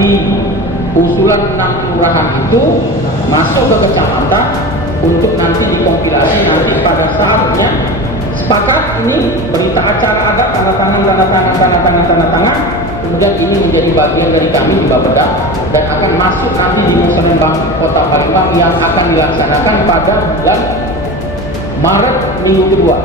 Berarti usulan 6 kelurahan itu masuk ke kecamatan untuk nanti dikompilasi, nanti pada saatnya sepakat ini berita acara ada tanda tangan, kemudian ini menjadi bagian dari kami di Bapeda dan akan masuk nanti di Musrenbang Kota Palembang yang akan dilaksanakan pada bulan Maret minggu kedua.